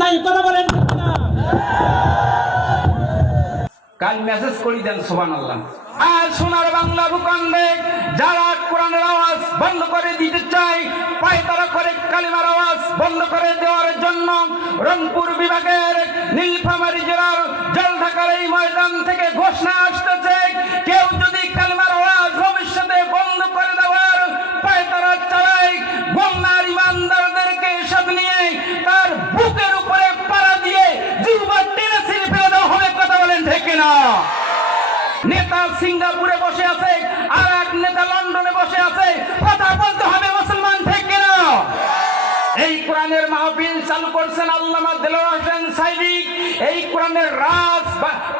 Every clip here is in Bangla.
নাই, কথা বলেন ঠিক না? কাল মেসেজ করে দেন সুবহানাল্লাহ। আর সোনার বাংলা ভূখণ্ডে যারা কোরআনের আওয়াজ বন্ধ করে দিতে চায়, পায়তারা করে কালিমার আওয়াজ বন্ধ করে দেওয়ার জন্য রংপুর বিভাগের নীলফামারী জেলার জলঢাকার এই ময়দান থেকে ঘোষণা আসতেছে, কেউ যদি কালিমার আওয়াজ ভবিষ্যতে বন্ধ করে দেওয়ার পায়তারা চালায়, বন্যার ইমানদারদেরকে সাথে নিয়ে তার বুকের উপরে পাড়া দিয়ে জিহ্বা টেনে ছিঁড়ে ফেলে দেওয়া হবে। কথা বলেন ঠিক না? নেতা সিঙ্গাপুরে বসে আছে, আর এক নেতা লন্ডনে বসে আছে, কথা বলতে হবে মুসলমান, ঠিক কিনা? এই কোরআনের মাহফিল চালু করছেন আল্লামা দেলোয়ার হোসেন সাইদি। এই কোরআনের রাজ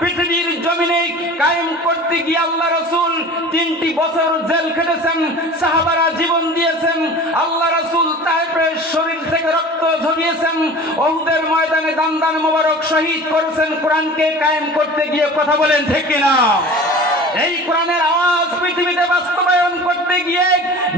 পৃথিবীর জমিনে কায়েম করতে গিয়ে আল্লাহ রাসূল 3টি বছর জেল খেটেছেন, সাহাবারা জীবন দিয়েছেন, আল্লাহ রাসূল তায়েফের শরীর থেকে রক্ত ঝরিয়েছেন, উহুদের ময়দানে দান মোবারক শহীদ করেছেন কোরআনকে কায়েম করতে গিয়ে। কথা বলেন ঠিক কিনা? এই কোরআনের আওয়াজ পৃথিবীতে বাস্তবায়ন করতে গিয়ে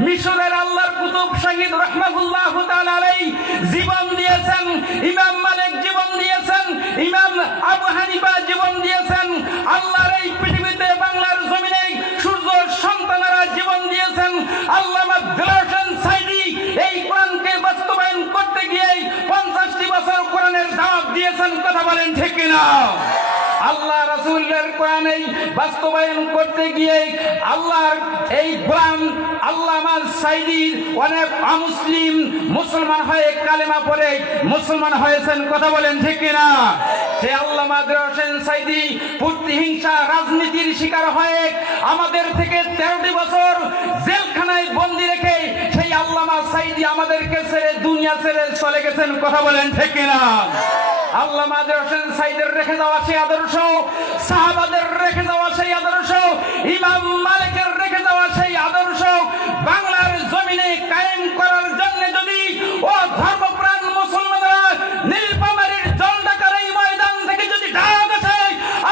মিশরের আল্লাহর কুতুব শহীদ রাহমাতুল্লাহু তাআলা আলাইহি জীবন দিয়েছেন, ইমাম মালিক জীবন দিয়েছেন, ইমাম আবু হানিফা জীবন দিয়েছেন, আল্লাহর এই পৃথিবীতে বাংলার জমিনে সূর্য সন্তানেরা জীবন দিয়েছেন। আল্লামা দেলোয়ার হোসেন সাইদি এই কোরআনকে বাস্তবায়ন করতে গিয়ে 50টি বছর কোরআনের দাওয়াত দিয়েছেন। কথা বলেন ঠিক কিনা? আল্লাহ রাসূলের কোরআনে বাস্তবায়ন করতে গিয়ে আল্লাহর এই গোলাম আল্লামা সাইদি অনেক অমুসলিম মুসলমান হয়ে কালেমা পড়ে মুসলমান হয়েছেন। কথা বলেন ঠিক কিনা? সে আল্লামা দেলোয়ার হোসেন সাইদি প্রতিহিংসা রাজনীতির শিকার হয়ে আমাদের থেকে 13টি বছর জেলখানায় বন্দী রেখে সেই আল্লামা সাইদি আমাদেরকে ছেড়ে দুনিয়া ছেড়ে চলে গেছেন। কথা বলেন ঠিক কিনা? আল্লামা দেলোয়ার হোসেন সাইদের রেখে যাওয়া সেই আদর্শ, সাহাবাদের রেখে যাওয়া সেই আদর্শ, ইমাম মালিকের রেখে যাওয়া সেই আদর্শ বাংলার জমিনে কায়েম করার জন্য যদি ও ধর্মপ্রাণ মুসলমানরা নীলফামারীর জলঢাকার এই ময়দান থেকে যদি ডাক আসে,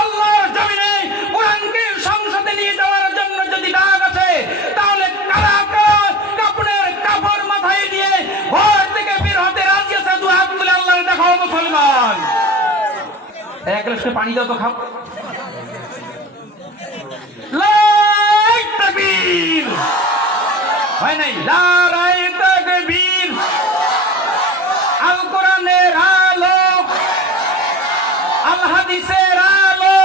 আল্লাহর জমিনে কোরআনকে সংসদে নিয়ে যাওয়ার জন্য যদি ডাক আসে, তাহলে কারা কারা কাপড়ের কাপড় মাথায় দিয়ে ঘর থেকে বের হতে রাজি আছে? দু হাত তুলে আল্লাহর দেখাও মুসলমান। এক গ্লাস পানি দাও তো, খাও। তাকবীর হয় নাই? নারায়ে তাকবীর। আল কোরআনের আলো, আল হাদিসের আলো,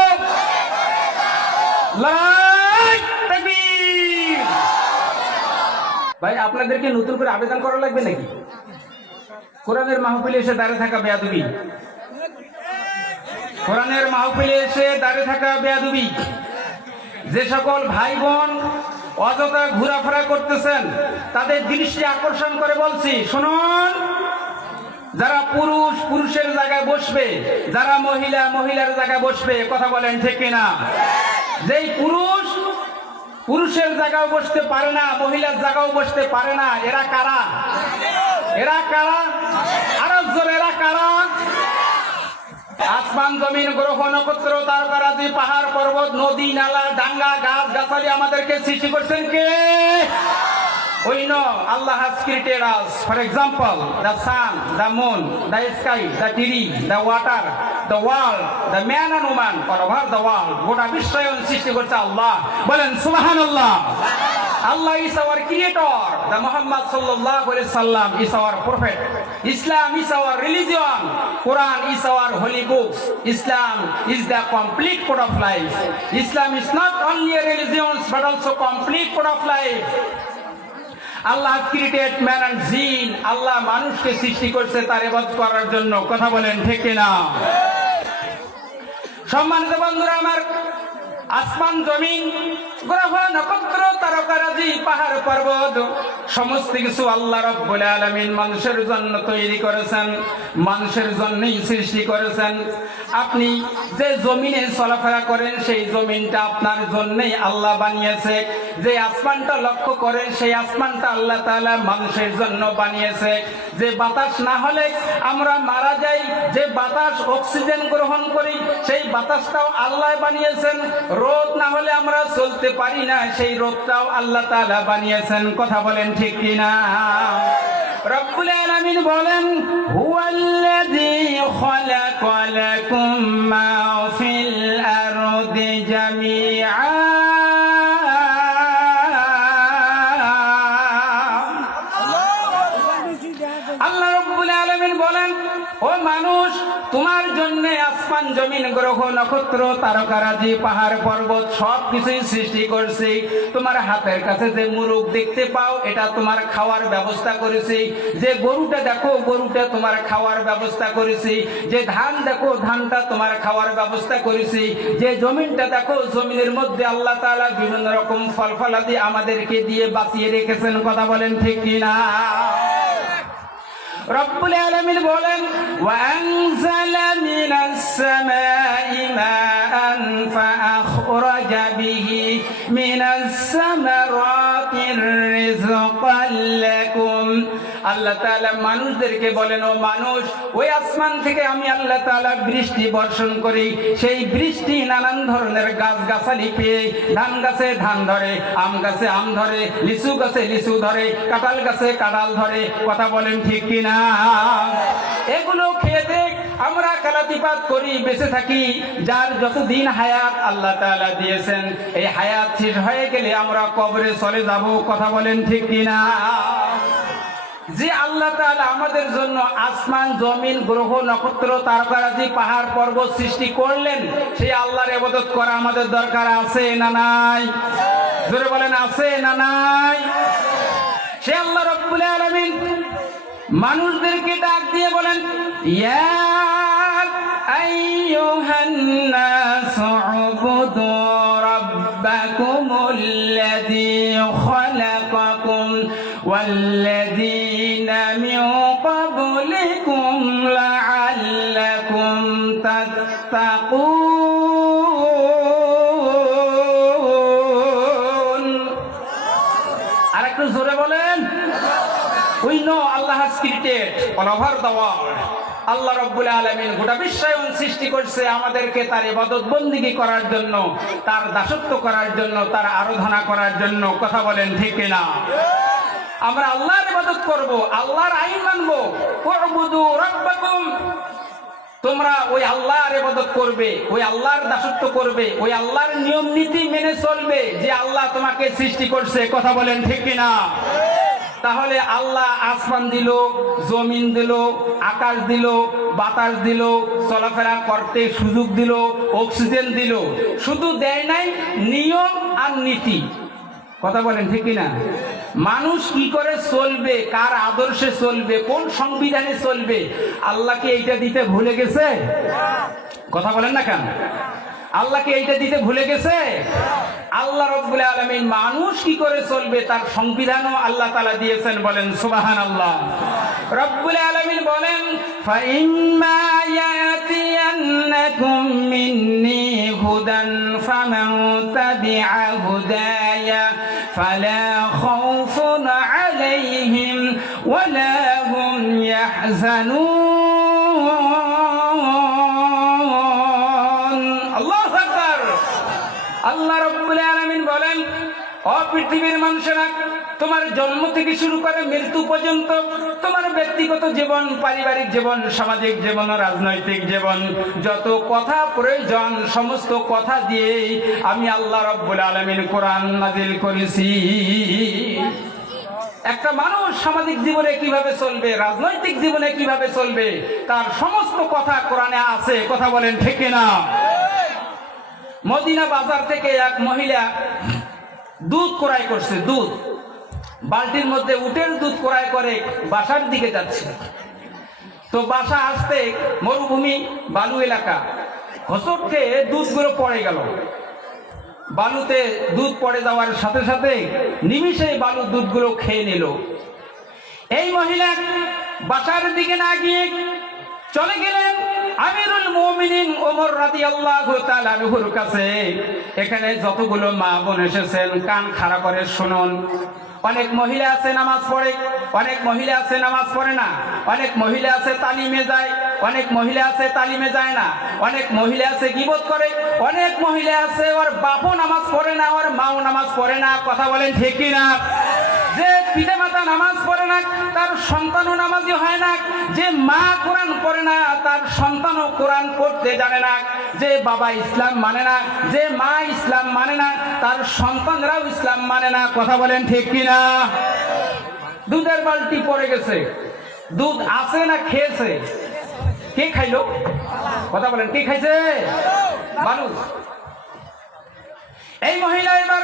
নারায়ে তাকবীর। ভাই, আপনাদেরকে নতুন করে আবেদন করা লাগবে নাকি? কোরআনের মাহফিলে এসে দাঁড়িয়ে থাকা বেয়াদবি, কোরআনের মাহফিলে এসে দাঁড়িয়ে থাকা বেয়াদবি। যে সকল ভাই বোন অযথা ঘোরাফেরা করতেছেন তাদের দৃষ্টি আকর্ষণ করে বলছি, শুনুন, যারা পুরুষ পুরুষের জায়গায় বসবে, যারা মহিলা মহিলার জায়গায় বসবে। কথা বলেন ঠিক কিনা? যেই পুরুষ পুরুষের জায়গাও বসতে পারে না, মহিলার জায়গাও বসতে পারে না, এরা কারা? এরা কারা? আরো জোরে, এরা কারা? আসমান জমিন গ্রহ নক্ষত্র তারকারাজি পাহাড় পর্বত নদী নালা ডাঙ্গা গাছ গাছালি আমাদেরকে সৃষ্টি করছেন কে? We know Allah has created us. For example, the sun, the moon, the sky, the tree, the water, the world, the man and woman all over the world. গোটা বিশ্বয়ন সৃষ্টি করছে আল্লাহ। বলেন সুবহানাল্লাহ। Allah is our creator. The Muhammad sallallahu alaihi wasallam is our prophet. Islam is our religion. Quran is our holy books. Islam is the complete code of life. Islam is not only a religion but also complete code of life. Allah created man and jinn. Allah মানুষকে সৃষ্টি করছে তার ইবাদত করার জন্য। কথা বলেন ঠিক কিনা? সম্মানিত বন্ধুরা আমার, আসমান জমিন গ্রহ নক্ষত্র তারকারাজি পাহাড় পর্বত সমস্ত কিছু আল্লাহ রাব্বুল আলামিন মানুষের জন্য তৈরি করেছেন, মানুষের জন্যই সৃষ্টি করেছেন। আপনি যে জমিনে চলাফেরা করেন সেই জমিনটা আপনার জন্যই আল্লাহ বানিয়েছে। যে আসমানটা লক্ষ্য করেন সেই আসমানটা আল্লাহ তাআলা মানুষের জন্য বানিয়েছে। যে বাতাস না হলে আমরা মারা যাই, যে বাতাস অক্সিজেন গ্রহণ করি সেই বাতাসটাও আল্লাহ বানিয়েছেন। রোদ না হলে আমরা চলতে পারি না, সেই রোদটাও আল্লাহ তাআলা বানিয়েছেন। কথা বলেন ঠিক কিনা? রব্বুল আলামিন বলেন, হুয়াল্লাযী রাব্বুল আলামিন বলেন, ও মানুষ, তোমার জন্য আসমান জমিন গ্রহ নক্ষত্র তারকারাজি পাহাড় পর্বত সব কিছুই সৃষ্টি করছি। তোমার হাতের কাছে যে মুরগ দেখতে পাও এটা তোমার খাওয়ার ব্যবস্থা করেছি। যে গরুটা দেখো গরুটা তোমার খাওয়ার ব্যবস্থা করেছি। যে ধান দেখো ধানটা তোমার খাওয়ার ব্যবস্থা করেছি। যে জমিনটা দেখো জমিনের মধ্যে আল্লাহ তাআলা বিভিন্ন রকম ফল ফলাদি আমাদেরকে দিয়ে বাঁচিয়ে রেখেছেন। কথা বলেন ঠিক কিনা? রব্বুল আলামিন বলেন, ওয়া আনজালা মিনাস সামাই মাআন ফাআখরাজা বিহি মিনাস সামারাতির রিজকাল লাকুম। আল্লাহ তাআলা মানুষদেরকে বলেন, ও মানুষ, ওই আসমান থেকে আমি আল্লাহ তাআলা বৃষ্টি বর্ষণ করি। সেই বৃষ্টি নানান ধরনের গাছ গাছালি পেয়ে ধান গাছে ধান ধরে, আম গাছে আম ধরে, লিচু গাছে লিচু ধরে, কাঁঠাল গাছে কাঁঠাল ধরে। কথা বলেন ঠিক কিনা? এগুলো খেয়ে দেখ আমরা কালাতিপাত করি, বেঁচে থাকি। যার যতদিন হায়াত আল্লাহ তাআলা দিয়েছেন, এই হায়াত শেষ হয়ে গেলে আমরা কবরে চলে যাব। কথা বলেন ঠিক কিনা? যে আল্লাহ তাআলা আমাদের জন্য আসমান জমিন গ্রহ নক্ষত্র তারকারাজি পাহাড় পর্বত সৃষ্টি করলেন, সেই আল্লাহর ইবাদত করা আমাদের দরকার আছে না নাই? জোরে বলেন, আছে না নাই? সে আল্লাহ রাব্বুল আলামিন মানুষদেরকে ডাক দিয়ে বলেন, ইয়া আইয়ুহান নাসু উবুদু রাব্বাকুমুল্লাযী খালাকাকুম ওয়াল্লাযীনা মিন ক্বাবলিকুম লাআল্লাকুম তাত্তাকুন। আরেকটু জোরে বলেন। We know Allah has created all over the world. আল্লাহ রাব্বুল আলামিন গোটা বিশ্বায়ন সৃষ্টি করছে আমাদেরকে তার ইবাদত বন্দেগী করার জন্য, তার দাসত্ব করার জন্য, তার আরাধনা করার জন্য। কথা বলেন ঠিক কিনা? আমরা আল্লাহর ইবাদত করব, আল্লাহর আইন মানব। উবুদু রাব্বাকুম, তোমরা ওই আল্লাহর ইবাদত করবে, ওই আল্লাহর দাসত্ব করবে, ওই আল্লাহর নিয়ম নীতি মেনে চলবে যে আল্লাহ তোমাকে সৃষ্টি করছে। কথা বলেন ঠিক কিনা? তাহলে আল্লাহ আসমান দিল, জমিন দিল, আকাশ দিল, বাতাস দিল, চলাফেরা করতে সুযোগ দিল, অক্সিজেন দিল। শুধু দেয় নাই নিয়ম আর নীতি। কথা বলেন ঠিক কিনা? মানুষ কি করে চলবে, কার আদর্শে চলবে, কোন সংবিধানে চলবে, আল্লাহকে এইটা দিতে ভুলে গেছে? কথা বলেন না কেন? আল্লাহকে এইটা দিতে ভুলে গেছে? আল্লাহ রাব্বুল আলামিন মানুষ কি করে চলবে তার সংবিধানও আল্লাহ তাআলা দিয়েছেন। বলেন সুবহানাল্লাহ। রাব্বুল আলামিন বলেন, ফাইম্মা ইয়াতিয়ান্নাকুম মিন্নি হুদান ফামান তাবিআ হুদায়া ফালা খাউফুন আলাইহিম ওয়ালা হুম ইয়াহজানুন। আল্লাহু আকবার। আল্লাহ রাব্বুল আলামিন বলেন, ও পৃথিবীর মানুষেরা, তোমার জন্ম থেকে শুরু করে মৃত্যু পর্যন্ত তোমার ব্যক্তিগত জীবন, পারিবারিক জীবন, সামাজিক জীবন, রাজনৈতিক জীবন, যত কথা প্রয়োজন সমস্ত কথা দিয়ে আমি আল্লাহ রাব্বুল আলামিন কোরআন নাযিল করেছি। একটা মানুষ সামাজিক জীবনে কিভাবে চলবে, রাজনৈতিক জীবনে কিভাবে চলবে, তার সমস্ত কথা কোরআনে আছে। কথা বলেন ঠিক কিনা? মদিনা বাজার থেকে এক মহিলা দুধ ক্রয় করছে। দুধ বালতির মধ্যে উটের দুধ ক্রয় করে বাসার দিকে যাচ্ছে। তো বাসা আসতে মরুভূমি, বালু এলাকা, হোঁচট খেয়ে দুধগুলো পড়ে গেল। বালুতে দুধ পড়ে যাওয়ার সাথে সাথে নিমিষেই বালু দুধগুলো খেয়ে নিল। এই মহিলা বাসার দিকে না গিয়ে চলে গেলেন আমিরুল মুমিনিন ওমর রাদিয়াল্লাহু তাআলা আনহুর কাছে। এখানে যতগুলো মা বোন এসেছেন কান খাড়া করে শুনুন। অনেক মহিলা আছে নামাজ পড়ে, অনেক মহিলা আছে নামাজ পড়ে না, অনেক মহিলা আছে তালিমে যায়, অনেক মহিলা আছে তালিমে যায় না, অনেক মহিলা আছে গীবত করে, অনেক মহিলা আছে ওর বাপও নামাজ পড়ে না, ওর মাও নামাজ পড়ে না। কথা বলেন ঠিক কিনা? যে পিতা মাতা নামাজ পড়ে না তার সন্তানও নামাজি হয় না, যে মা কোরআন পড়ে না তার সন্তানও কোরআন পড়তে জানে না, যে বাবা ইসলাম মানে না, যে মা ইসলাম মানে না, তার সন্তানরাও ইসলাম মানে না। কথা বলেন ঠিক কিনা? দুধের বালতি পড়ে গেছে, দুধ আছে না খেয়েছে? কে খাইলো? কথা বলেন, কে খাইছে? বালু। এই মহিলা এবার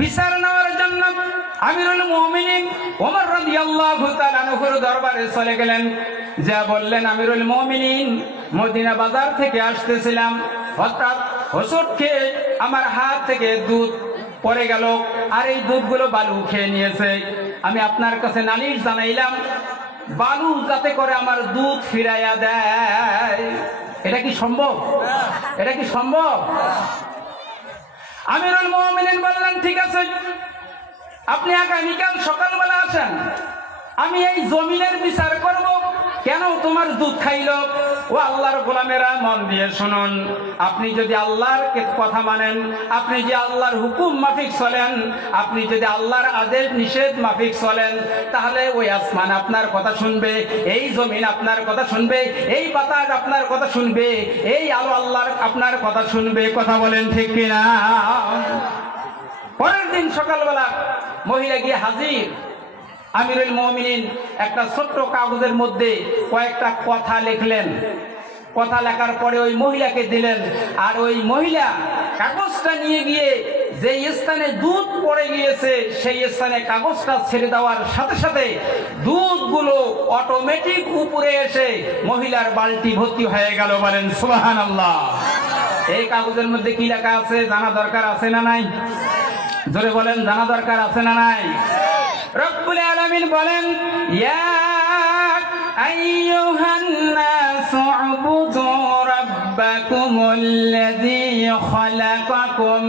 বিচার নেওয়ার জন্য আমিরুল মুমিনিন ওমর রাদিয়াল্লাহু তাআলা আনহুর দরবারে চলে গেলেন। যা বললেন, আমিরুল মুমিনিন, মদিনা বাজার থেকে আসতেছিলাম, হঠাৎ হোঁচট খেয়ে আমার হাত থেকে দুধ পড়ে গেল, আর এই দুধগুলো বালু খেয়ে নিয়েছে। আমি আপনার কাছে নালিশ জানাইলাম, বালু যাতে করে আমার দুধ ফিরাইয়া দেয়। এটা কি সম্ভব? এটা কি সম্ভব? আমিরুল মুমিনিন বললেন, ঠিক আছে, আপনি আগামীকাল সকালবেলা আসেন, আমি এই জমিনের বিচার করব, কেন তোমার দুধ খাইলো। ও আল্লাহর গোলামেরা, মন দিয়ে শুনুন, আপনি যদি আল্লাহর কথা মানেন, আপনি যে আল্লাহর হুকুম মাফিক চলেন, আপনি যদি আল্লাহর আদেশ নিষেধ মাফিক চলেন, তাহলে ওই আসমান আপনার কথা শুনবে, এই জমিন আপনার কথা শুনবে, এই বাতাস আপনার কথা শুনবে, এই আলো আল্লাহর আপনার কথা শুনবে। কথা বলেন ঠিক কিনা? পরের দিন সকালবেলা মহিলা গিয়ে হাজির। আমিরুল মুমিনিন একটা ছোট্ট কাগজের মধ্যে কয়েকটা কথা লিখলেন। কথা লেখার পরে ওই মহিলাকে দিলেন, আর ওই মহিলা কাগজটা নিয়ে গিয়ে যে স্থানে দুধ পড়ে গিয়েছে সেই স্থানে কাগজটা ছেড়ে দেওয়ার সাথে সাথে দুধগুলো অটোমেটিক উপরে এসে মহিলার বালতি ভর্তি হয়ে গেল। বলেন সুবহানাল্লাহ। এই কাগজের মধ্যে কি লেখা আছে জানা দরকার আছে না নাই? জোরে বলেন, জানা দরকার আছে না নাই? রব্বুল আলামিন বলেন, ইয়া আইয়ুহান নাসু উবুদু রাব্বাকুমুল্লাযী খালাকাকুম।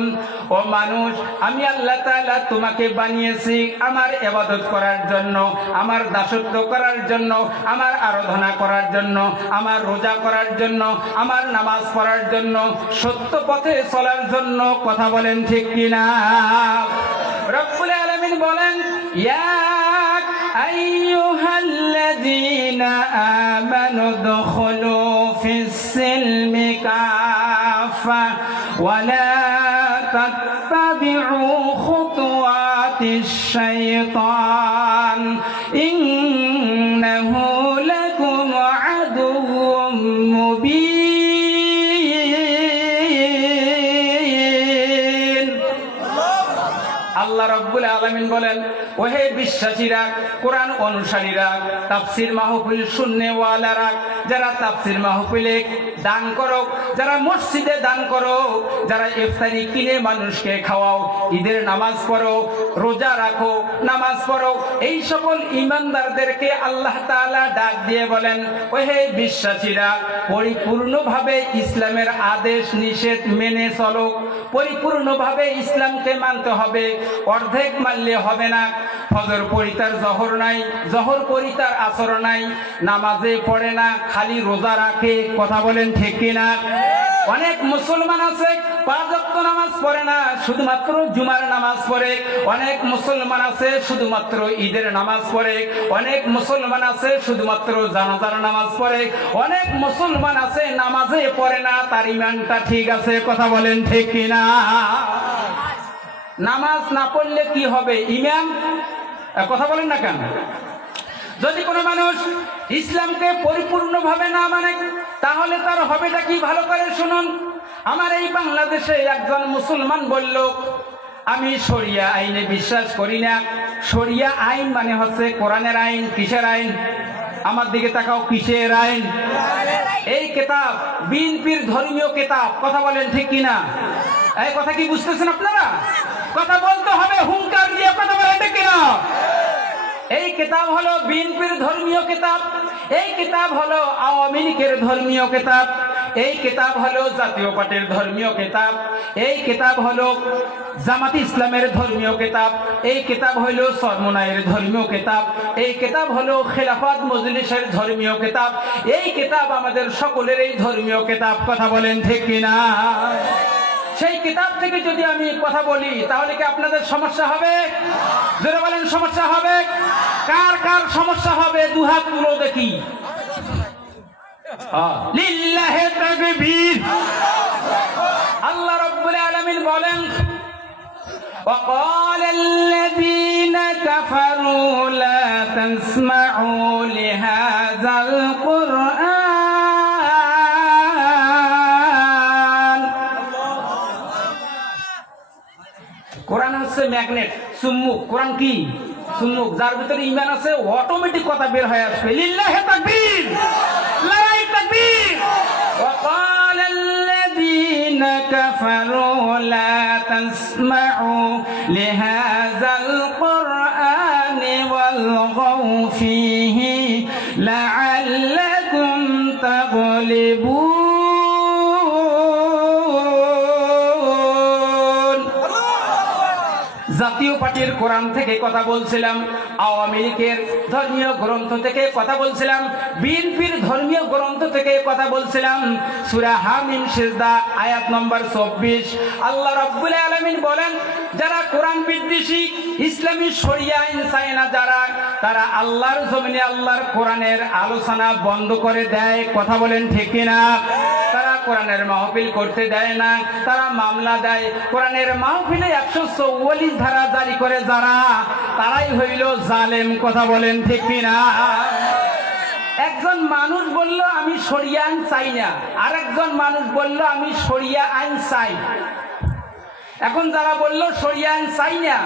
ও মানুষ, আমি আল্লাহ তাআলা তোমাকে বানিয়েছি আমার ইবাদত করার জন্য, আমার দাসত্ব করার জন্য, আমার আরাধনা করার জন্য, আমার রোজা করার জন্য, আমার নামাজ পড়ার জন্য, সত্য পথে চলার জন্য। কথা বলেন ঠিক কিনা? রব্বুল আলামিন বলেন, ইয়া আইয়ুহাল্লাযীনা আমানু দুখুলু ফিস-সিলমি কাফা ওয়া লা তাত্তাবি'ু খুতুওয়াতিশ শাইতান ইন্নাহু লাকুম আদুউম মুবিন। আল্লাহ রাব্বুল আলামিন বলেন, ওহে বিশ্বাসীরা, কোরআন অনুসারীরা, তাফসীর মাহফিল শুননেওয়ালারা, যারা তাফসীর মাহফিলে দান করো, যারা মসজিদে দান করো, যারা ইফতারি কিনে মানুষকে খাওয়াও, ঈদের নামাজ পড়ো, রোজা রাখো, নামাজ পড়ো, এই সকল ঈমানদারদেরকে আল্লাহ তাআলা ডাক দিয়ে বলেন, ওহে বিশ্বাসীরা, পরিপূর্ণভাবে ইসলামের আদেশ নিষেধ মেনে চলো। পরিপূর্ণভাবে ইসলামকে মানতে হবে, অর্ধেক মানলে হবে না। ফজর পড়ি তার জহর নাই, জহর পড়ি তার আসর নাই, নামাজে পড়ে না, খালি রোজা রাখে। কথা বলেন ঠিক কিনা? অনেক মুসলমান আছে 5 ওয়াক্ত নামাজ পড়ে না, শুধুমাত্র জুমার নামাজ পড়ে। অনেক মুসলমান আছে শুধুমাত্র ঈদের নামাজ পড়ে। অনেক মুসলমান আছে শুধুমাত্র জানাজার নামাজ পড়ে। অনেক মুসলমান আছে নামাজে পড়ে না, তার ঈমানটা ঠিক আছে। কথা বলেন ঠিক কিনা? নামাজ না পড়লে কি হবে? ঈমান। কথা বলেন না কেন? যদি কোনো মানুষ ইসলামকে পরিপূর্ণভাবে না মানে, তাহলে তার হবেটা কি? ভালো করে শুনুন। আমার এই বাংলাদেশে একজন মুসলমান বলল, আমি শরিয়া আইনে বিশ্বাস করি না। শরিয়া আইন মানে হচ্ছে কোরআনের আইন। কিসের আইন? আমার দিকে তাকাও, কিসের আইন? এই কিতাব বিএনপির ধর্মীয় কিতাব। কথা বলেন ঠিক কিনা? এই কথা কি বুঝতেছেন আপনারা? কথা বলতে হবে হুঙ্কার দিয়ে। কথা বলেন ঠিক কিনা? এই কিতাব হলো বিএনপির ধর্মীয় কিতাব, এই কিতাব হলো আওয়ামী লীগের ধর্মীয় কিতাব, এই কিতাব হলো জাতীয় পার্টির ধর্মীয় কিতাব, এই কিতাব হলো জামাত ইসলামের ধর্মীয় কিতাব, এই কিতাব হলো সরমনায়ের ধর্মীয় কিতাব, এই কিতাব হলো খেলাফত মজলিসের ধর্মীয় কিতাব, এই কিতাব আমাদের সকলের এই ধর্মীয় কিতাব। কথা বলেন ঠিক কিনা? সেই কিতাব থেকে যদি আমি কথা বলি, তাহলে কি আপনাদের সমস্যা হবে? যারা বলেন সমস্যা হবে। কার কার সমস্যা হবে? দুহাত তুলো দেখি। লিল্লাহি তাকবীর। আল্লাহ রাব্বুল আলামিন বলেন, وقال الذين كفروا لا تسمعوا لهذا القرآن কোরআন হচ্ছে ম্যাগনেট, চুম্বক। কোরআন কি? চুম্বক। যার ভিতরে ঈমান আছে অটোমেটিক কথা বের হয়ে আসবে। লিল্লাহি তাকবীর, নারায়ে তাকবীর। وقال الذين كفروا لا تسمعوا لهذا القرآن والغوا فيه لعلكم تغلبون। জাতীয় পার্টির কোরআন থেকে কথা বলছিলাম, আওয়ামী লীগের ধর্মীয় গ্রন্থ থেকে কথা বলছিলাম, বিএনপির ধর্মীয় গ্রন্থ থেকে কথা বলছিলাম। সূরা হামিম সিজদা আয়াত নম্বর 24 আল্লাহ রাব্বুল আলামিন বলেন, যারা কোরআন বিদ্বেষী, ইসলামী শরিয়া আইন চায় না যারা, তারা আল্লাহর জমিনে আল্লাহর কোরআনের আলোচনা বন্ধ করে দেয়। কথা বলেন ঠিক কিনা? তারা কোরআনের মাহফিল করতে দেয় না, তারা মামলা দেয়। কোরআনের মাহফিলে 144 ধারা জারি করে যারা, তারাই হইল জালেম। কথা বলেন ঠিক কিনা? একজন মানুষ বলল আমি শরিয়া আইন চাই না, আরেকজন মানুষ বলল আমি শরিয়া আইন চাই। এখন যারা বলল শরিয়া আইন চাই না,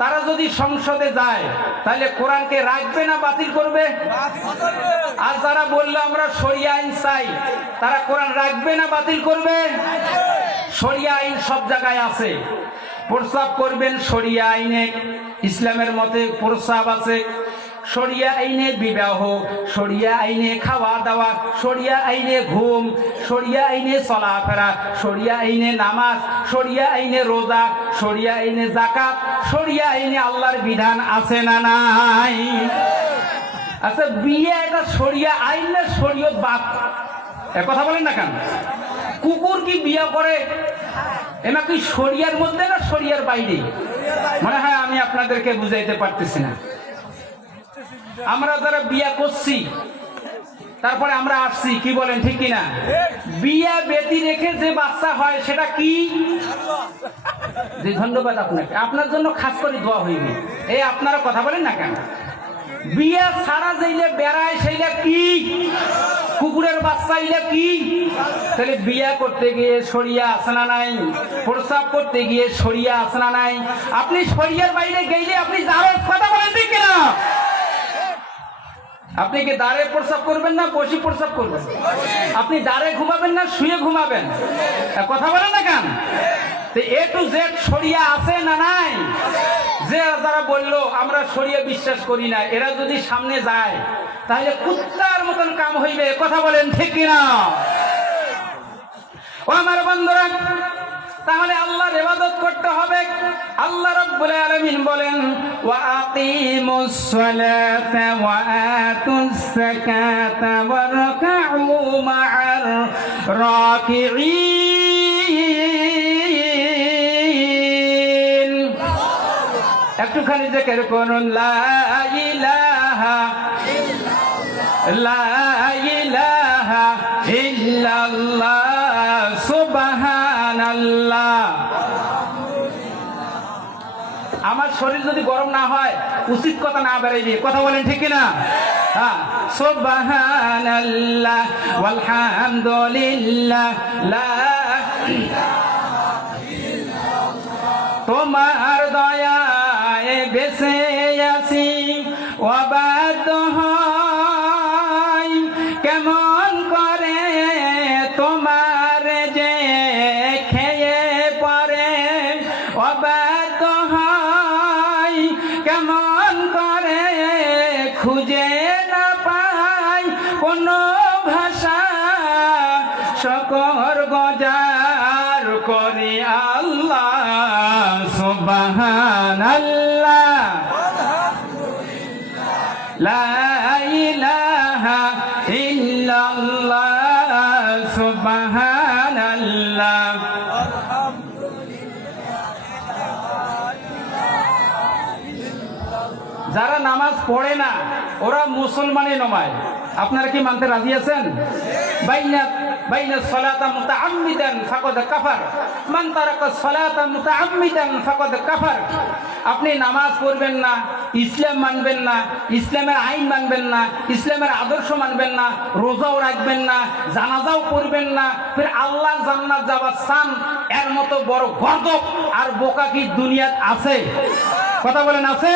তারা যদি সংসদে যায় তাহলে কোরআনকে রাখবে না বাতিল করবে? আর যারা বলল আমরা শরিয়া আইন চাই, তারা কোরআন রাখবে না বাতিল করবে? শরিয়া আইন সব জায়গায় আছে। প্রস্রাব করবেন শরিয়া আইনে, ইসলামের মতে প্রস্রাব আছে। শরিয়া আইনে বিবাহ, শরিয়া আইনে খাওয়া দাওয়া, শরিয়া আইনে ঘুম, শরিয়া আইনে চলাফেরা, শরিয়া আইনে নামাজ, শরিয়া আইনে রোজা, শরিয়া আইনে যাকাত, শরিয়া আইনে আল্লাহর বিধান আছে না নাই? আচ্ছা, বিয়ে এটা শরিয়া আইন না শরীয়ত বাদ? কথা বলেন না কেন? কুকুর কি বিয়ে করে, এটা কি শরিয়ার মধ্যে না শরিয়ার বাইরে? মনে হয় আমি আপনাদেরকে বুঝাইতে পারতেছি না। আমরা যারা বিয়া করছি, তারপরে আমরা আসছি, কি বলেন ঠিক কিনা? বিয়া বেটি রেখে যে বাচ্চা হয় সেটা কি? ধন্যবাদ আপনাকে, আপনার জন্য খাস করে দোয়া হইবে। এই আপনারা কথা বলেন না কেন? বিয়া ছাড়া যাইলে বেড়ায় সেইটা কি? কুকুরের বাচ্চা ইলে কি? তাহলে বিয়া করতে গিয়ে শরিয়া আছে না নাই? প্রস্রাব করতে গিয়ে শরিয়া আছে না নাই? আপনি শরিয়ার বাইরে গেলে আপনি জায়েজ। কথা বলেন ঠিক কিনা? আপনি কি দাঁড়ে প্রস্রাব করবেন না বসে প্রস্রাব করবেন? আপনি দাঁড়ে ঘুমাবেন না শুয়ে ঘুমাবেন? কথা বলেন না কেন? এ টু জেড শরিয়া আছে না নাই? যে যারা বললো আমরা শরিয়া বিশ্বাস করি না, এরা যদি সামনে যায় তাহলে কুত্তার মতন কাম হইবে। কথা বলেন ঠিক কিনা? ও আমার বন্ধুরা, তাহলে আল্লাহর ইবাদত করতে হবে। আল্লাহ রাব্বুল আলামিন বলেন, ওয়া আকিমুস সালাতা ওয়া আতুস যাকাতা ওয়ারকাউ মা'আর রাকিঈন। একটুখানি জিকির করুন, লা ইলাহা লা ইলাহা ইল্লাল্লাহ সুবহানাল্লাহ। আমার শরীর যদি গরম না হয় উচিত কথা না বেরাইবে। কথা বলেন ঠিক কিনা? হ্যাঁ, সুবহানাল্লাহ ওয়ালহামদুলিল্লাহ লা তোমার দয়ায় বেঁচে আছি, অবাধ্য হয় কেমন করে তোমার যে খেয়ে পরে, অবাধ্য হয় কেমন করে খুঁজে না পাই কোনো ভাষা, শকর গজার করে আল্লাহ সুবহানাল্লাহ লা ইলাহা ইল্লাল্লাহ সুবহানাল্লাহ। যারা নামাজ পড়ে না ওরা মুসলমানই নয়। আপনারা কি মানতে রাজি আছেন? বাইনা বাইনা সালাতা মুতাআম্মিদান ফাকাদ কাফার মান তারাকা সালাতা মুতাআম্মিদান ফাকাদ কাফার। আপনি নামাজ পড়বেন না, ইসলাম মানবেন না, ইসলামের আইন মানবেন না, ইসলামের আদর্শ মানবেন না, রোজাও রাখবেন না, জানাজাও পড়বেন না, ফির আল্লাহর জান্নাত যাবার চান, এর মতো বড় গর্দভ আর বোকা কি দুনিয়াত আছে? কথা বলেন আছে?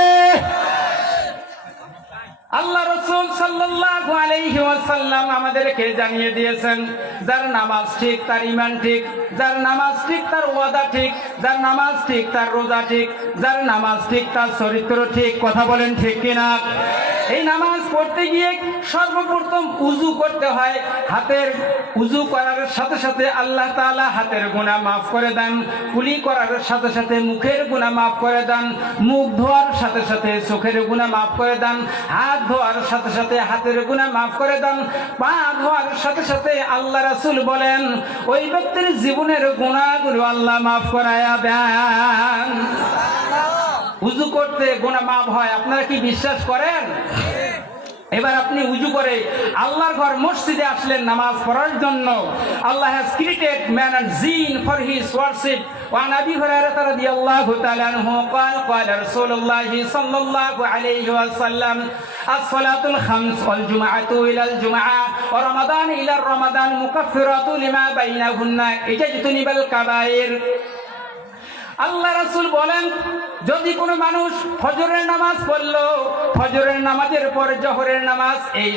আল্লাহ রাসূল সাল্লাল্লাহু আলাইহি ওয়াসাল্লাম আমাদেরকে জানিয়ে দিয়েছেন, যার নামাজ ঠিক তার ঈমান ঠিক, যার নামাজ ঠিক তার ওয়াদা ঠিক, যার নামাজ ঠিক তার রোজা ঠিক, যার নামাজ ঠিক তার চরিত্র ঠিক। কথা বলেন ঠিক কিনা? এই নামাজ পড়তে গিয়ে সর্বপ্রথম উযু করতে হয়। হাতের উযু করার সাথে সাথে আল্লাহ তাআলা হাতের গুনাহ মাফ করে দেন, কুলি করার সাথে সাথে মুখের গুনাহ মাফ করে দেন, মুখ ধোয়ার সাথে সাথে চোখের গুনাহ মাফ করে দেন, হাত ধোয়ার সাথে সাথে হাতের গুনাহ মাফ করে দেন, পা ধোয়ার সাথে সাথে আল্লাহ রাসূল বলেন ওই ব্যক্তির জীবনের গুনাহগুলো আল্লাহ মাফ করায়া দেন। উযু করতে গুনাহ মাফ হয়, আপনারা কি বিশ্বাস করেন? এবার আপনি উযু করে আল্লাহর ঘর মসজিদে আসলেন নামাজ পড়ার জন্য। আল্লাহ has created man and jinn for his worship. وعن أبي هريرة رضي الله تعالى عنه قال قال رسول الله صلى الله عليه وسلم الصلاة الخمس والجمعة إلى الجمعة ورمضان إلى الرمضان مكفرات لما بينهن اجتنب الكبائر। আল্লাহ রাসূল বলেন, যদি কোনো মানুষ ফজরের নামাজ পড়লো, ফজরের নামাজের পর জোহরের নামাজ, এই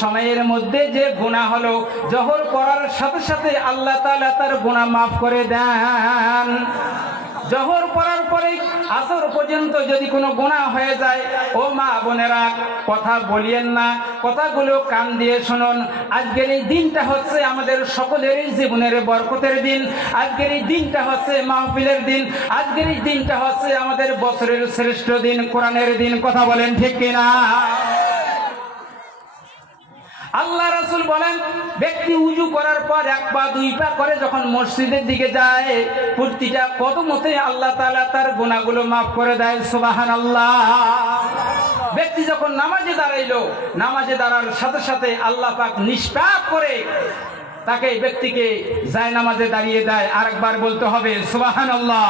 সময়ের মধ্যে যে গুনাহ হলো, জোহর পড়ার সাথে সাথে আল্লাহ তাআলা তার গুনাহ মাফ করে দেন। জোহর পড়ার পরে আসর পর্যন্ত যদি কোনো গুনাহ হয়ে যায়, ও মা বোনেরা কথা বলিয়েন না, কথাগুলো কান দিয়ে শুনুন। আজকের এই দিনটা হচ্ছে আমাদের সকলেরই জীবনের বরকতের দিন, আজকের এই দিনটা হচ্ছে মাহফিলের দিন, আজকের এই দিনটা হচ্ছে আমাদের বছরের শ্রেষ্ঠ দিন, কোরআনের দিন। কথা বলেন ঠিক কিনা? আল্লাহ রাসূল বলেন, ব্যক্তি উযু করার পর এক পা দুই পা করে যখন মসজিদের দিকে যায়, প্রতিটা কদমতে আল্লাহ তাআলা তার গুনাহগুলো মাফ করে দেয়। সুবহানাল্লাহ। ব্যক্তি যখন নামাজে দাঁড়াইলো, নামাজে দাঁড়ার সাথে সাথে আল্লাহ পাক নিষ্পাপ করে তাকে ব্যক্তিকে যায় নামাজে দাঁড়িয়ে দেয়। আরেকবার বলতে হবে সুবহানাল্লাহ।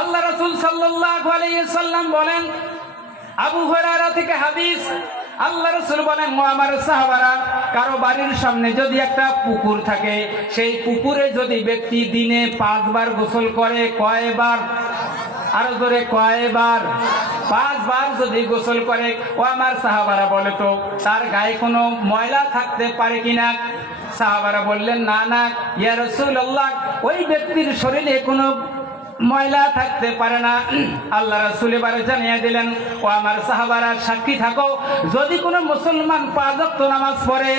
আল্লাহ রাসূল সাল্লাল্লাহু আলাইহি ওয়াসাল্লাম বলেন, আবু হুরায়রা থেকে হাদিস, আল্লাহ রাসূল বলেন, ও আমার সাহাবারা, কারো বাড়ির সামনে যদি একটা পুকুর থাকে, সেই পুকুরে যদি ব্যক্তি দিনে 5 বার গোসল করে, কয়বার? আরো জোরে, কয়বার? 5 বার যদি গোসল করে, ও আমার সাহাবারা বলে তো তার গায়ে কোনো ময়লা থাকতে পারে কিনা? সাহাবারা বললেন, না না ইয়া রাসূলুল্লাহ, ওই ব্যক্তির শরীরে কোনো ময়লা থাকতে পারে না। আল্লাহ রাসূল এবারে জানিয়ে দিলেন, ও আমার সাহাবারা সাক্ষী থাকো, যদি কোনো মুসলমান 5 ওয়াক্ত নামাজ পড়ে,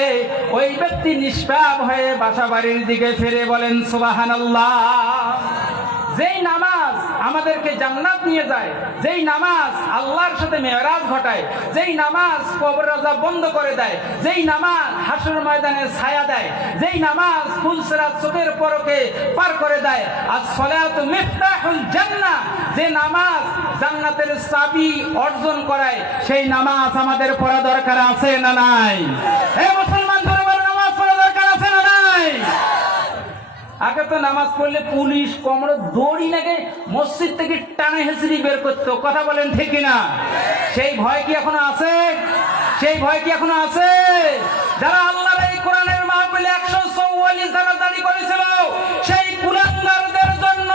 ওই ব্যক্তি নিষ্পাপ হয়ে বাসা বাড়ির দিকে ফিরে। বলেন সুবহানাল্লাহ। যেই নামাজ আমাদেরকে জান্নাত নিয়ে যায়, যেই নামাজ আল্লাহর সাথে মেরাজ ঘটায়, যেই নামাজ কবর আযাব বন্ধ করে দেয়, যেই নামাজ হাসর ময়দানে ছায়া দেয়, যেই নামাজ ফুলসিরাত চোখের পলকে পার করে দেয়, আস-সালাতু মিফতাহুল জান্নাহ, যে নামাজ জান্নাতের চাবি অর্জন করায়, সেই নামাজ আমাদের পড়া দরকার আছে না নাই? হে মুসলমান, ধরে বলো, নামাজ পড়া দরকার আছে না নাই? আগে তো নামাজ পড়লে পুলিশ কোমরে দড়ি লাগে মসজিদ থেকে টানে হেঁচড়ি বের করতো। কথা বলেন ঠিক কিনা? সেই ভয় কি এখনো আছে? সেই ভয় কি এখনো আছে? যারা আল্লাহর এই কোরআনের মাহফিলে 144 ধারা জারি করেছিল, সেই কুলাঙ্গারদের জন্য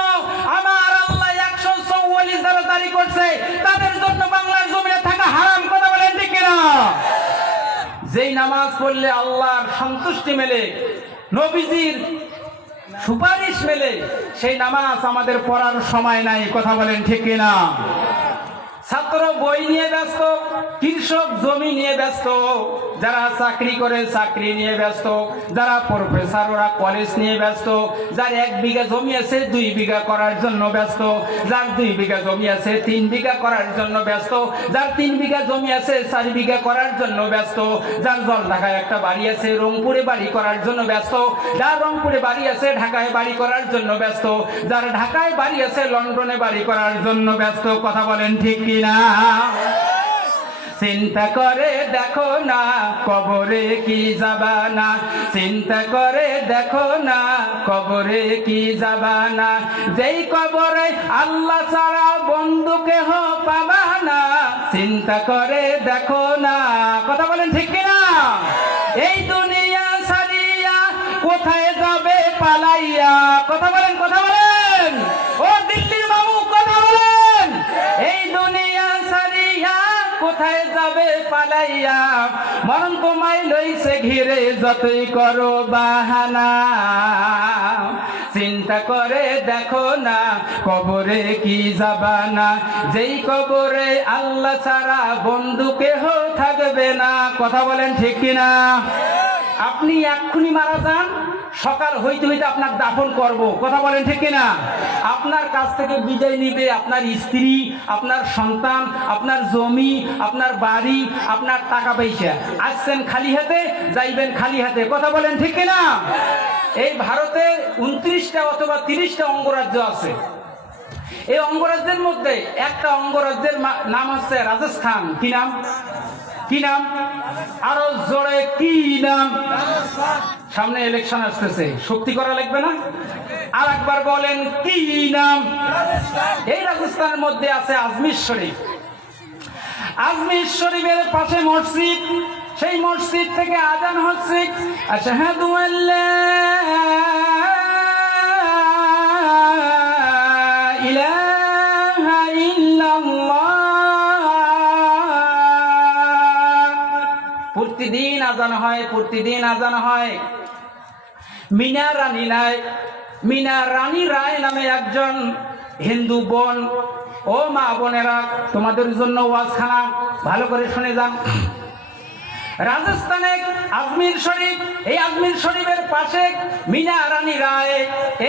আমার আল্লাহ 144 ধারা জারি করছে, তাদের জন্য বাংলার জমিনে থাকা হারাম। কথা বলেন ঠিক কিনা? যেই নামাজ পড়লে আল্লাহর সন্তুষ্টি মেলে, নবীজির সুপারিশ মেলে, সেই নামাজ আমাদের পড়ার সময় নাই। কথা বলেন ঠিক কিনা? ছাত্র বই নিয়ে ব্যস্ত, কৃষক জমি নিয়ে ব্যস্ত, যারা চাকরি করে চাকরি নিয়ে ব্যস্ত, যারা প্রফেসর ওরা কলেজ নিয়ে ব্যস্ত, যার 1 বিঘা জমি আছে 2 বিঘা করার জন্য ব্যস্ত, যার 2 বিঘা জমি আছে 3 বিঘা করার জন্য ব্যস্ত, যার 3 বিঘা জমি আছে 4 বিঘা করার জন্য ব্যস্ত, যার জলঢাকায় একটা বাড়ি আছে রংপুরে বাড়ি করার জন্য ব্যস্ত, যার রংপুরে বাড়ি আছে ঢাকায় বাড়ি করার জন্য ব্যস্ত, যার ঢাকায় বাড়ি আছে লন্ডনে বাড়ি করার জন্য ব্যস্ত। কথা বলেন ঠিক কিনা? চিন্তা করে দেখো না কবরে কি যাবা না, চিন্তা করে দেখো না কবরে কি যাবা না, যেই কবরে আল্লাহ ছাড়া বন্ধু কেহ পাবা না, চিন্তা করে দেখো না। কথা বলেন ঠিক কিনা? এই দুনিয়া ছাড়িয়া কোথায় যাবে পালাইয়া? কথা বলেন, কথা বলেন, ও দিল্লির মামু কথা বলেন। এই দুনিয়া ছাড়িয়া কোথায় যাবে পালাইয়া, মরণ তোমায় লইছে ঘিরে যতই করো বাহানা, চিন্তা করে দেখো না কবরে কি যাবা না, যেই কবরে আল্লাহ ছাড়া বন্ধু কেহ থাকবে না। কথা বলেন ঠিক কিনা? আপনি এক্ষুনি মারা যান, সকাল হইতে হইতে আপনার দাফন করব। কথা বলেন ঠিক কিনা? আপনার কাছ থেকে বিদায় নিবে আপনার স্ত্রী, আপনার সন্তান, আপনার জমি, আপনার বাড়ি, আপনার টাকা পয়সা। আসছেন খালি হাতে, যাইবেন খালি হাতে। কথা বলেন ঠিক কিনা? এই ভারতে 29টা অথবা 30টা অঙ্গরাজ্য আছে। এই অঙ্গরাজ্যের মধ্যে একটা অঙ্গরাজ্যের নাম হচ্ছে রাজস্থান। কি নাম? কি নাম? আরো জোরে কি নাম? সামনে ইলেকশন আসতেছে, শক্তি করা লাগবে না? আর একবার বলেন কি নাম? এই রাজস্থানের মধ্যে আছে আজমির শরীফ। আজমির শরীফের পাশে মসজিদ, সেই মসজিদ থেকে আজান হচ্ছে আশহাদু আল্লা ইলাহা ইল্লাল্লাহ। প্রতিদিন আজান হয়, প্রতিদিন আজান হয়। মিনা রানী রায়, মিনা রানী রায় নামে একজন হিন্দু বোন, ও মা বোনেরা তোমাদের জন্য ওয়াজখানা ভালো করে শুনে যান। রাজস্থানে আজমির শরীফ, এই আজমির শরীফের পাশে মিনা রানী রায়,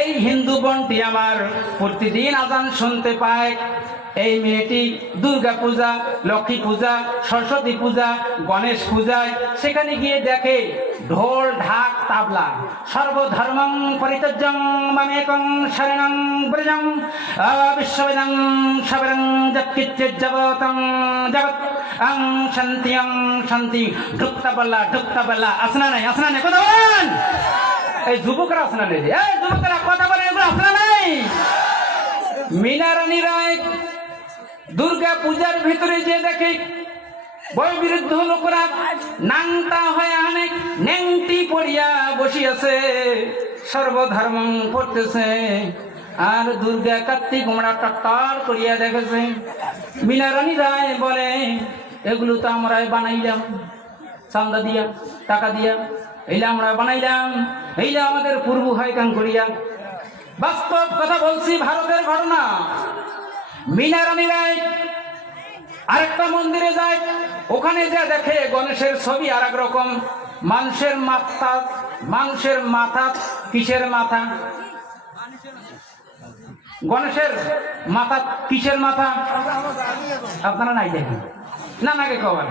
এই হিন্দু বোনটি আমার প্রতিদিন আজান শুনতে পায়। এই মেয়েটি দুর্গা পূজা, লক্ষ্মী পূজা, সরস্বতী পূজা, গণেশ পূজায় সেখানে গিয়ে দেখে ঢোল ঢাক তাবলা, সর্বধর্মং পরিত্যজ্যং মামেকং শরণং ব্রজং বিশ্ববেদং সবরং যৎকিচ্ছিজ্জগতং জগৎ আং শান্তি আং শান্তি। ঢুকতা বল্লা আসনা নাই, আসনা নাই। কথা বলেন, এই যুবকরা আসনা নেই, এই যুবকরা কথা বলেন, এগুলো আসনা নাই। মিনা রানী রায় দুর্গা পূজার ভিতরে যে দেখে বয়োবৃদ্ধ লোকরা নাংটা হয়ে অনেক নেংটি পড়িয়া বসিয়াছে, সর্বধর্ম পড়তেছে, আর দুর্গা কার্তিক আমরা টট্টর করিয়া দেখেছে। মিনা রানী রায় বলে এগুলো তো আমরা বানাইলাম চান্দা দিয়া, টাকা দিয়া, এইলা আমরা বানাইলাম, এইলা আমাদের পূর্ব হয় কান করিয়া। বাস্তব কথা বলছি, ভারতের ঘটনা। মিনা রানী রায় আরেকটা মন্দিরে যায়, ওখানে যা দেখে গণেশের ছবি আর এক রকম। মানুষের মাথা কিসের মাথা? গণেশের মাথা কিসের মাথা? আপনারা নাই দেখেন না, নাকি খবর?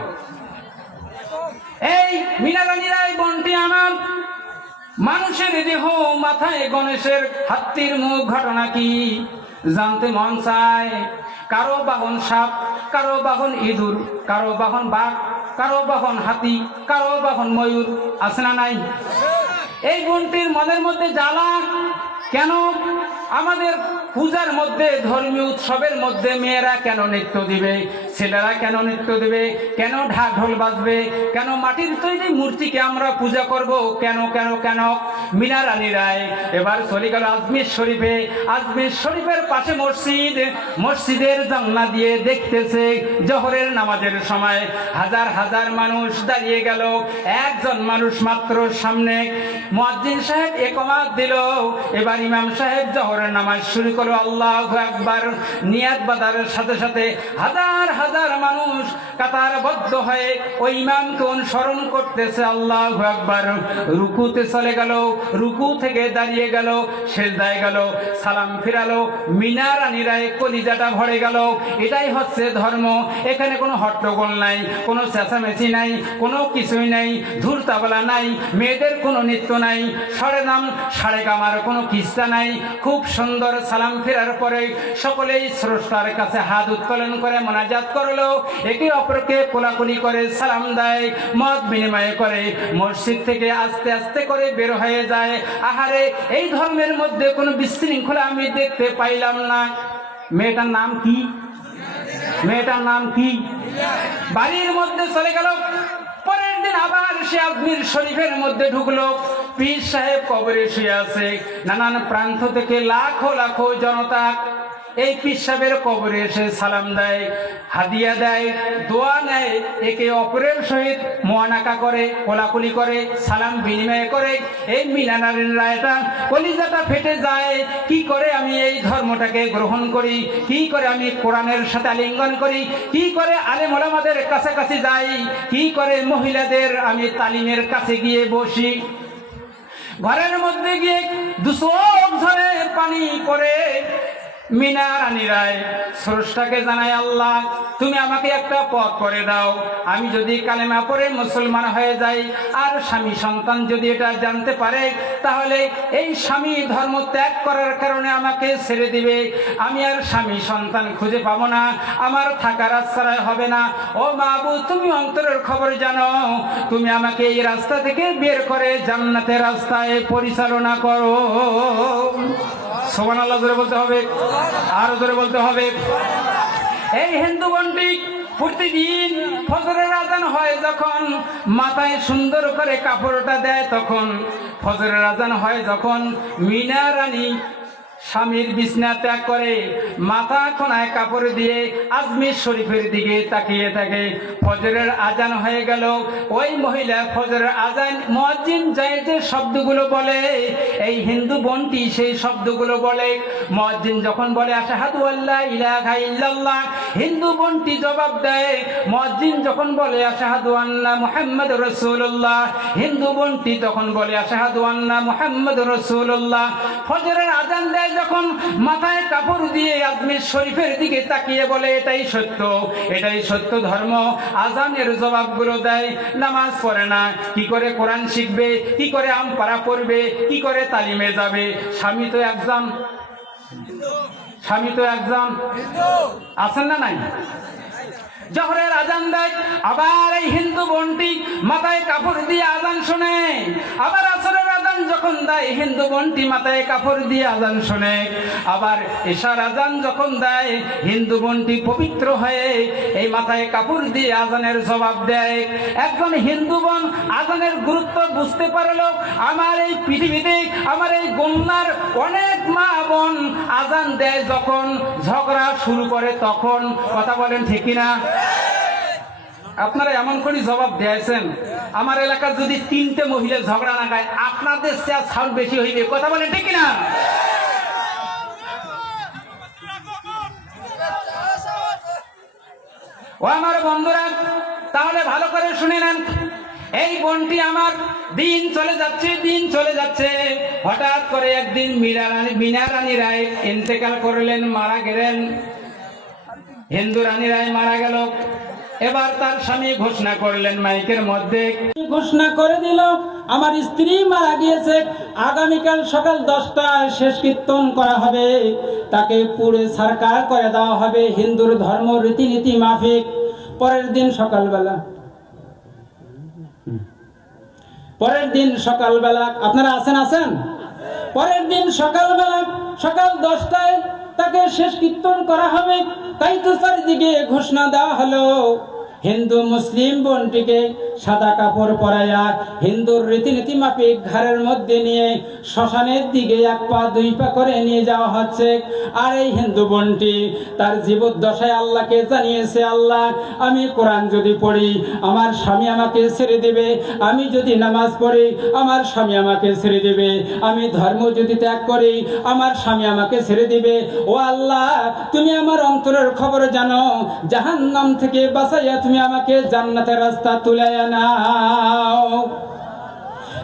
এই মিনা রানী রায় বন্টি আমার মানুষের দেহ, মাথায় গণেশের, হাতির মুখ। ঘটনা কি জানতে মন চায়। কারো বাহন সাপ, কারো বাহন ইঁদুর, কারো বাহন বাঘ, কারো বাহন হাতি, কারো বাহন ময়ূর। আছে না নাই? এই বোনটির মনের মধ্যে জ্বালা কেন? আমাদের পূজার মধ্যে, ধর্মীয় উৎসবের মধ্যে মেয়েরা কেন নৃত্য দিবে, ছেলেরা কেন নৃত্য দিবে, কেন ঢাক ঢোল বাজবে, কেন মাটির তৈরি মূর্তিকে আমরা পূজা করব, কেন কেন কেন? মিনা রানী রায় এবার চলে গেল আজমির শরীফে। আজমির শরীফের পাশে মসজিদ, মসজিদের জানলা দিয়ে দেখতেছে জোহরের নামাজের সময় হাজার হাজার মানুষ দাঁড়িয়ে গেল, একজন মানুষ মাত্র সামনে। মুয়াজ্জিন সাহেব ইকামত দিল, এবার ইমাম সাহেব জোহরের নামাজ শুরু করলো। আল্লাহু আকবার নিয়াত বাঁধার সাথে সাথে হাজার হাজার মানুষ কাতারবদ্ধ হয়ে ওই ইমামকে অনুসরণ করতেছে। আল্লাহু আকবার। রুকুতে চলে গেল, রুকু থেকে দাঁড়িয়ে গেল, সেজদায় গেল, সালাম ফিরালো, মিনা রানীরায় কলিজাটা ভরে গেল। এটাই হচ্ছে ধর্ম। এখানে কোনো হট্টগোল নাই, কোনো চেঁচামেচি নাই, কোনো কিছুই নাই, ধূর্তাবলা নাই, মেয়েদের কোনো নৃত্য নাই, সরে নাম সারে গামার কোনো কিস্তা নাই। খুব সুন্দর সালাম ফেরার পরে সকলেই স্রষ্টার কাছে হাত উত্তোলন করে মোনাজাত করলো, একে অপরকে কোলাকুলি করে সালাম দেয়, মত বিনিময় করে মসজিদ থেকে আস্তে আস্তে করে বের হয়ে যায়। আহারে, এই ধর্মের মধ্যে কোনো বিশৃঙ্খলা আমি দেখতে পাইলাম না। মেয়েটার নাম কি? মেয়েটার নাম কি? বাড়ির মধ্যে চলে গেল। পরের দিন আবার সে আজমির শরীফের মধ্যে ঢুকলো। পীর সাহেব কবরে শুয়ে আছে। নানান প্রান্ত থেকে লাখো লাখো জনতা এই পীর সাহেবের কবরে এসে সালাম দেয়, হাদিয়া দেয়, দোয়া নেয়, একে অপরের সহিত মোয়ানাকা করে, কোলাকুলি করে, সালাম বিনিময় করে। এই মিনানারের রায়টা কলিজাটা ফেটে যায়। কি করে আমি এই ধর্মটাকে গ্রহণ করি? কি করে আমি কোরআনের সাথে আলিঙ্গন করি? কি করে আলেম ওলামাদের কাছাকাছি যাই? কি করে মহিলাদের আমি তালিমের কাছে গিয়ে বসি? ঘরের মধ্যে গিয়ে দুচোখ ধরে পানি পড়ে মিনা রানী রায় স্রষ্টাকে জানায়, আল্লাহ তুমি আমাকে একটা পথ করে দাও। আমি যদি কালেমা পড়ে মুসলমান হয়ে যাই আর স্বামী সন্তান যদি এটা জানতে পারে, তাহলে এই স্বামী ধর্ম ত্যাগ করার কারণে আমাকে ছেড়ে দিবে। আমি আর স্বামী সন্তান খুঁজে পাবো না, আমার থাকার আশ্রয় হবে না। ও মাবুদ, তুমি অন্তরের খবর জানো, তুমি আমাকে এই রাস্তা থেকে বের করে জান্নাতের রাস্তায় পরিচালনা করো। সুবহানাল্লাহ জোরে বলতে হবে, আরো জোরে বলতে হবে। এই হিন্দু গণটি প্রতিদিন ফজরের আজান হয় যখন মাথায় সুন্দর করে কাপড়টা দেয়, তখন ফজরের আজান হয় যখন মিনা রানী স্বামীর বিছনা ত্যাগ করে মাথা কোনায় কাপড় দিয়ে আজমির শরীফের দিকে তাকিয়ে থাকে। ফজরের আজান হয়ে গেল, ওই মহিলা ফজরের আজান মুয়াজ্জিন যায় যে শব্দগুলো বলে, এই হিন্দু বোনটি সেই শব্দগুলো বলে। মুয়াজ্জিন যখন বলে আশহাদু আল্লা ইলাহা ইল্লাল্লাহ, হিন্দু বোনটি জবাব দেয়। মুয়াজ্জিন যখন বলে আশহাদু আন্না মুহাম্মাদুর রাসূলুল্লাহ, হিন্দু বোনটি তখন বলে আশহাদু আন্না মুহাম্মাদুর রাসূলুল্লাহ। ফজরের আজান দেয় যখন মাথায় কাপড় দিয়ে আজমির শরীফের দিকে তাকিয়ে বলে, এটাই সত্য, এটাই সত্য ধর্ম। আজানের জবাবগুলো দেয়। নামাজ পড়ে না, কি করে কোরআন শিখবে? কি করে আমপারা পড়বে? কি করে তালিমে যাবে? স্বামী তো একজন, স্বামী তো একজন আছেন না নাই? জোহরের আজান দেয়, আবার এই হিন্দু বোনটি মাথায় কাপড় দিয়ে আজান শোনে। আবার আসরের আজান যখন দেয়, হিন্দু বোনটি মাথায় কাপড় দিয়ে আজান শোনে। আবার এশার আজান যখন দেয়, হিন্দু বোনটি পবিত্র হয়ে এই মাথায় কাপড় দিয়ে আজানের জবাব দেয়। একজন হিন্দু বোন আজানের গুরুত্ব বুঝতে পারলো। আমার এই পৃথিবীতে, আমার এই গন্যার অনেক মা বোন আজান দেয় যখন ঝগড়া শুরু করে তখন। কথা বলেন ঠিক কিনা? আপনারা এমন করে জবাব দিয়েছেন, আমার এলাকার যদি 3টে মহিলা ঝগড়া না গায়, আপনাদের চেয়ে সাউন্ড বেশি হইবে। কথা বলেন ঠিক কিনা? ও আমার বন্ধুরা, তাহলে ভালো করে শুনে নেন। এই বোনটি আমার দিন চলে যাচ্ছে, দিন চলে যাচ্ছে। হঠাৎ করে একদিন মিনা রানী রায় ইন্তেকাল করলেন, মারা গেলেন। হিন্দু রানী রায় মারা গেল। এবার তার স্বামী ঘোষণা করলেন, মাইকের মধ্যে ঘোষণা করে দিল, আমার স্ত্রী মারা গিয়েছে, আগামীকাল সকাল 10টায় শেষ কীর্তন করা হবে, তাকে পুড়ে সরকার করে দেওয়া হবে হিন্দুর ধর্ম রীতিনীতি মাফিক। পরের দিন সকালবেলা আপনারা আছেন? পরের দিন সকালবেলা সকাল 10টায় তাকে শেষ কীর্তন করা হবে। তাই তো চারিদিকে ঘোষণা দেওয়া হলো, হিন্দু মুসলিম বোনটিকে সাদা কাপড় পরাইয়া হিন্দুর রীতিনীতি মাফিক ঘরের মধ্যে নিয়ে শ্মশানের দিকে 1 পা 2 পা করে নিয়ে যাওয়া হচ্ছে। আর এই হিন্দু বোনটি তার জীবদ্দশায় আল্লাহকে জানিয়েছে, আল্লাহ আমি কোরআন যদি পড়ি আমার স্বামী আমাকে ছেড়ে দেবে, আমি যদি নামাজ পড়ি আমার স্বামী আমাকে ছেড়ে দেবে, আমি ধর্ম যদি ত্যাগ করি আমার স্বামী আমাকে ছেড়ে দিবে। ও আল্লাহ, তুমি আমার অন্তরের খবর জানো, জাহান্নাম থেকে বাঁচাইয়া তুমি আমাকে জান্নাতের রাস্তা তুলে নাও।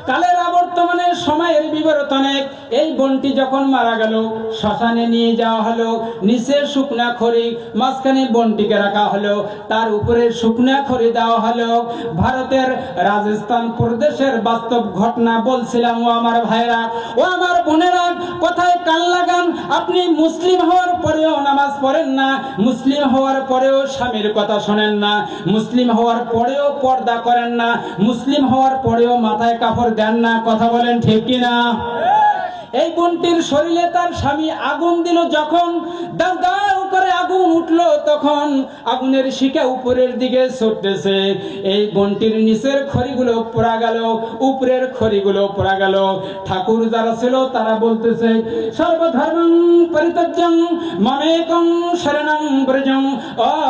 কালের বর্তমানে সময়ের বিবর্তনে এই বোনটি যখন মারা গেল, শ্মশানে নিয়ে যাওয়া হলো, নিচে শুকনা খড়ি, মাঝখানে বোনটিকে রাখা হলো, তার উপরে শুকনা খড়ি দেওয়া হলো। ভারতের রাজস্থান প্রদেশের বাস্তব ঘটনা বলছিলাম। ও আমার ভাইরা, ও আমার বোনেরা, কথায় কান লাগান। আপনি মুসলিম হওয়ার পরেও নামাজ পড়েন না, মুসলিম হওয়ার পরেও স্বামীর কথা শোনেন না, মুসলিম হওয়ার পরেও পর্দা করেন না, মুসলিম হওয়ার পরেও মাথায় কাপড় দেন না। কথা বলেন ঠিক কিনা? এই বোনটির শরীরে তার স্বামী আগুন দিল, যখন দাউ দাউ করে আগুন উঠলো, তখন আগুনের শিখা উপরের দিকে ছুটতেছে। এই বোনটির নিচের খড়িগুলো পোড়া গেল, উপরের খড়িগুলো পোড়া গেল। ঠাকুর যারা ছিল তারা বলতেছে, সর্বধর্মং পরিত্যাজ্যং মামেকং শরণং ব্রজং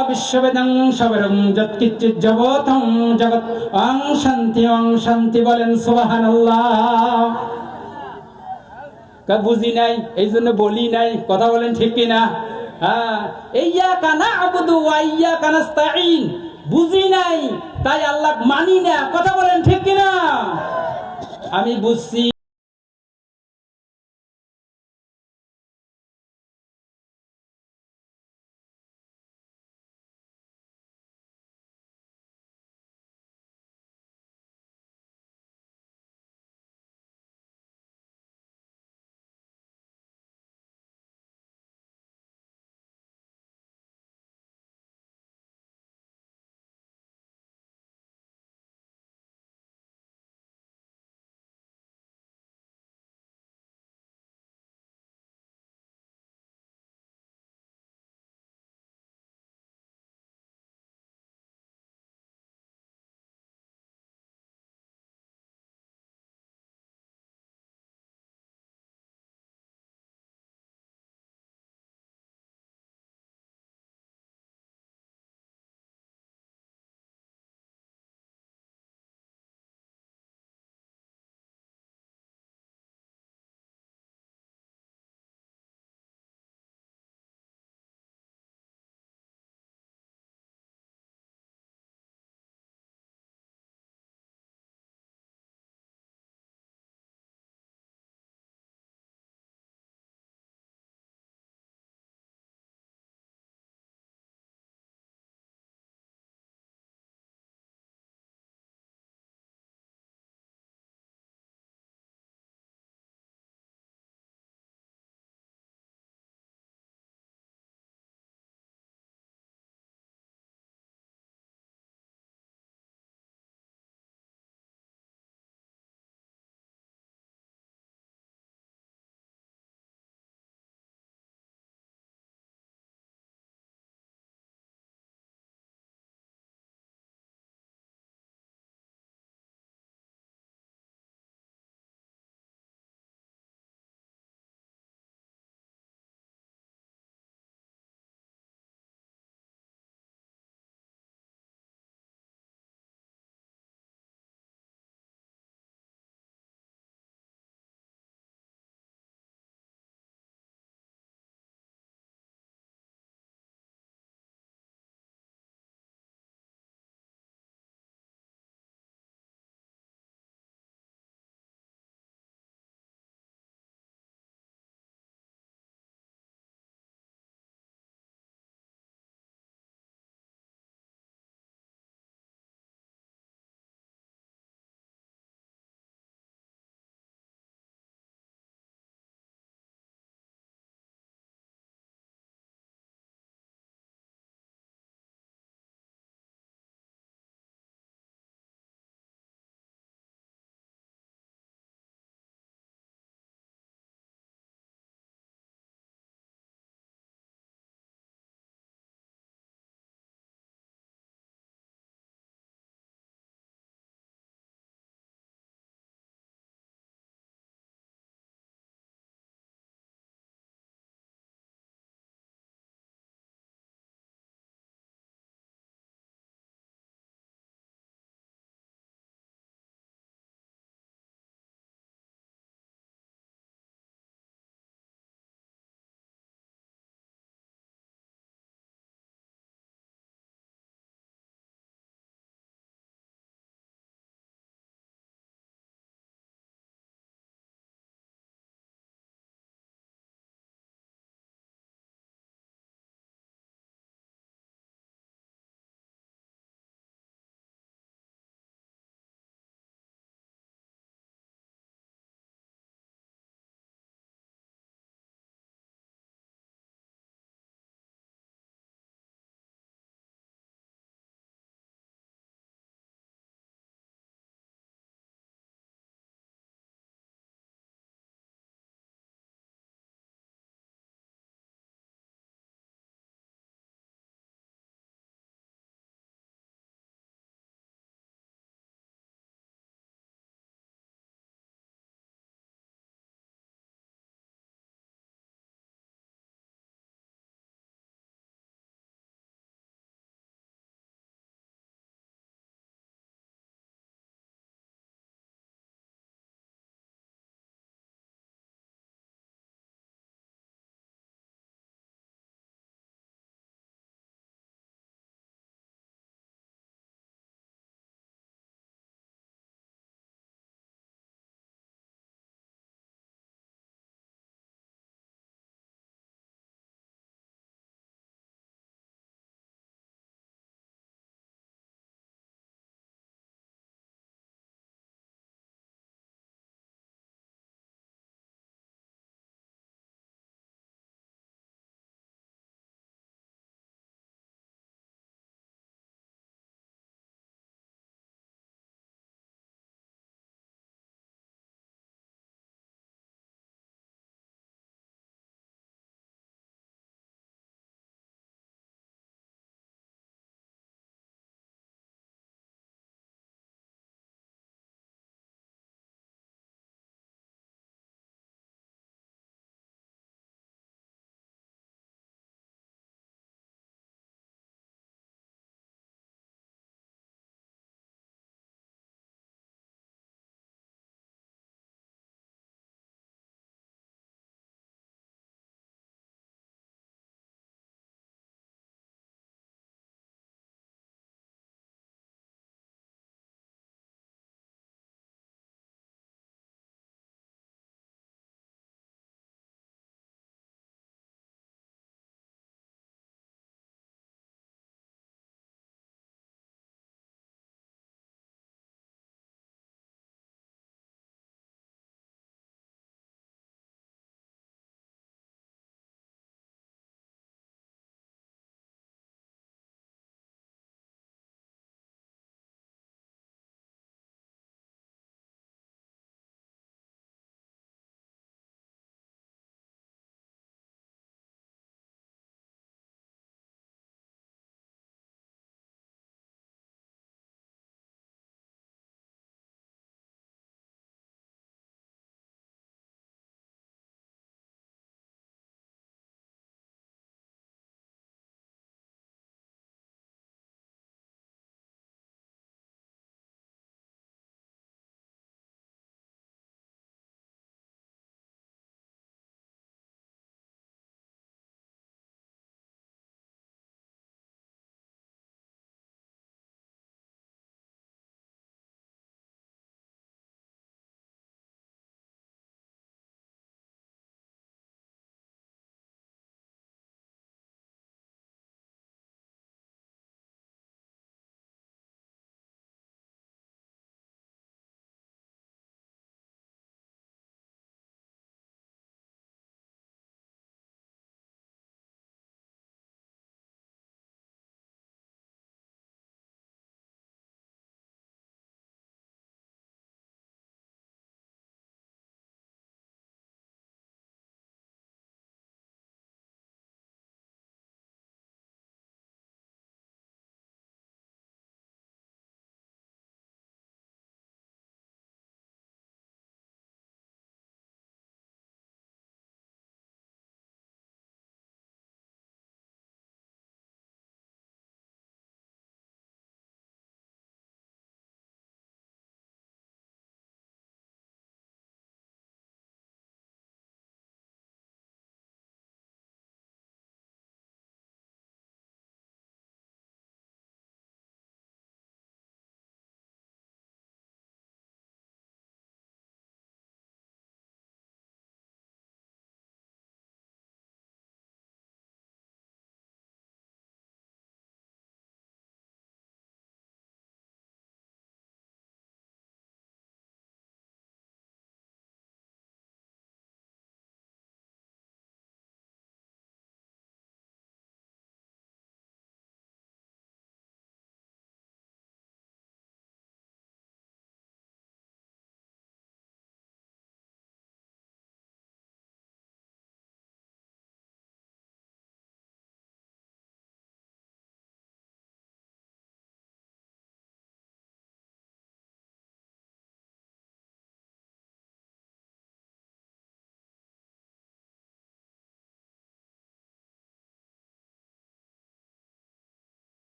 অবিশ্ববেদং সবরং যৎকিঞ্চিৎ জগৎং জগৎ অং শান্তি। বলেন সুবহানাল্লাহ। বুঝি নাই, এই জন্য বলি নাই। কথা বলেন ঠিক কিনা? হ্যাঁ, ইয়্যাকা না'বুদু ওয়া ইয়্যাকা নাস্তাঈন, বুঝি নাই তাই আল্লাহ মানি না। কথা বলেন ঠিক কিনা? আমি বুঝছি।